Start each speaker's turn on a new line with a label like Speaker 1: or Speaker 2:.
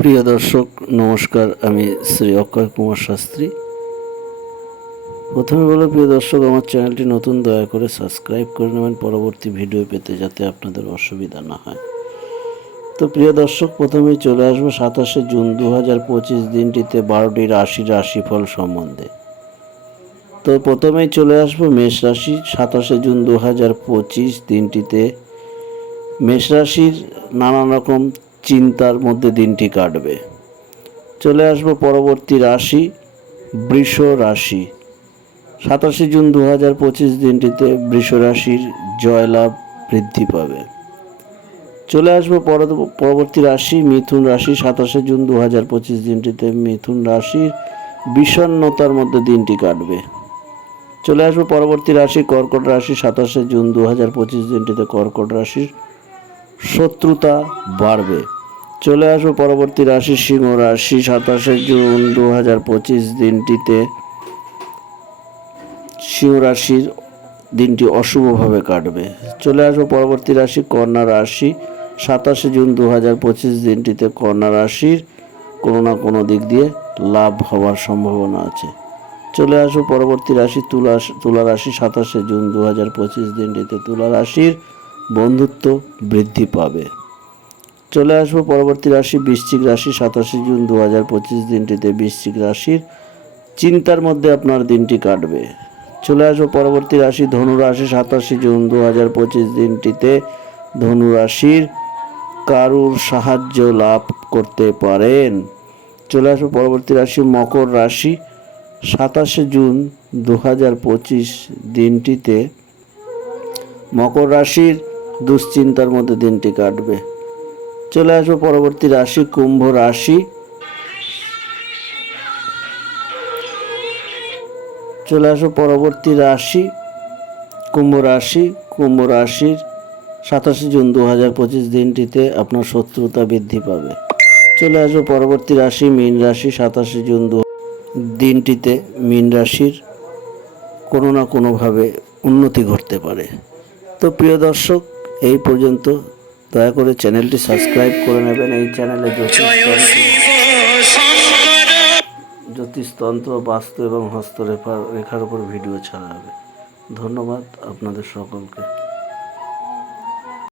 Speaker 1: প্রিয় দর্শক, নমস্কার। আমি শ্রী অক্ষয় কুমার শাস্ত্রী। প্রথমে বলো, প্রিয় দর্শক, আমার চ্যানেলটি নতুন, দয়া করে সাবস্ক্রাইব করে নেবেন। পরবর্তী ভিডিও পেতে যাতে আপনাদের অসুবিধা না হয়। তো প্রিয় দর্শক, প্রথমেই চলে আসব সাতাশে জুন দু হাজার পঁচিশ দিনটিতে বারোটি রাশির রাশিফল সম্বন্ধে। তো প্রথমেই চলে আসব মেষ রাশি। সাতাশে জুন দু হাজার পঁচিশ দিনটিতে মেষ রাশির নানান রকম চিন্তার মধ্যে দিনটি কাটবে। চলে আসব পরবর্তী রাশি, বৃষ রাশি। সাতাশে জুন দু হাজার পঁচিশ দিনটিতে বৃষ রাশির জয়লাভ বৃদ্ধি পাবে। চলে আসব পরবর্তী রাশি, মিথুন রাশি। সাতাশে জুন দু হাজার পঁচিশ দিনটিতে মিথুন রাশির বিষণ্ণতার মধ্যে দিনটি কাটবে। চলে আসব পরবর্তী রাশি, কর্কট রাশি। সাতাশে জুন দু হাজার পঁচিশ দিনটিতে কর্কট রাশির শত্রুতা বাড়বে। চলে আসব পরবর্তী রাশি সিংহ রাশি সাতাশে জুন দু হাজার পঁচিশ দিনটিতে। সিংহ রাশির দিনটি অশুভভাবে কাটবে। চলে আসব পরবর্তী রাশি কন্যা রাশি। সাতাশে জুন দু হাজার পঁচিশ দিনটিতে কন্যা রাশির কোনো না কোনো দিক দিয়ে লাভ হওয়ার সম্ভাবনা আছে। চলে আসব পরবর্তী রাশি তুলা তুলা রাশি সাতাশে জুন দু হাজার পঁচিশ দিনটিতে তুলা রাশির বন্ধুত্ব বৃদ্ধি পাবে। চলে আসব পরবর্তী রাশি, বৃশ্চিক রাশি, সাতাশে জুন দু হাজার পঁচিশ দিনটিতে বৃশ্চিক রাশির চিন্তার মধ্যে আপনার দিনটি কাটবে। চলে আসব পরবর্তী রাশি, ধনু রাশি, সাতাশে জুন দু হাজার পঁচিশ দিনটিতে ধনু রাশির কারুর সাহায্য লাভ করতে পারেন। চলে আসব পরবর্তী রাশি, মকর রাশি, সাতাশে জুন দু হাজার পঁচিশ দিনটিতে মকর রাশির দুশ্চিন্তার মধ্যে দিনটি কাটবে। চলে আসব পরবর্তী রাশি, কুম্ভ রাশি। চলে আসব পরবর্তী রাশি, কুম্ভ রাশি। কুম্ভ রাশির সাতাশে জুন দু হাজার পঁচিশ দিনটিতে আপনার শত্রুতা বৃদ্ধি পাবে। চলে আসব পরবর্তী রাশি, মীন রাশি, সাতাশে জুন দু দিনটিতে মীন রাশির কোনো না কোনোভাবে উন্নতি ঘটতে পারে। তো প্রিয় দর্শক, এই পর্যন্ত। দয়া করে চ্যানেলটি সাবস্ক্রাইব করে নেবেন। এই চ্যানেলে জ্যোতিষতন্ত্র বাস্তু এবং হস্তরেখা রেখার উপর ভিডিও ছাড়া হবে। ধন্যবাদ আপনাদের সকলকে।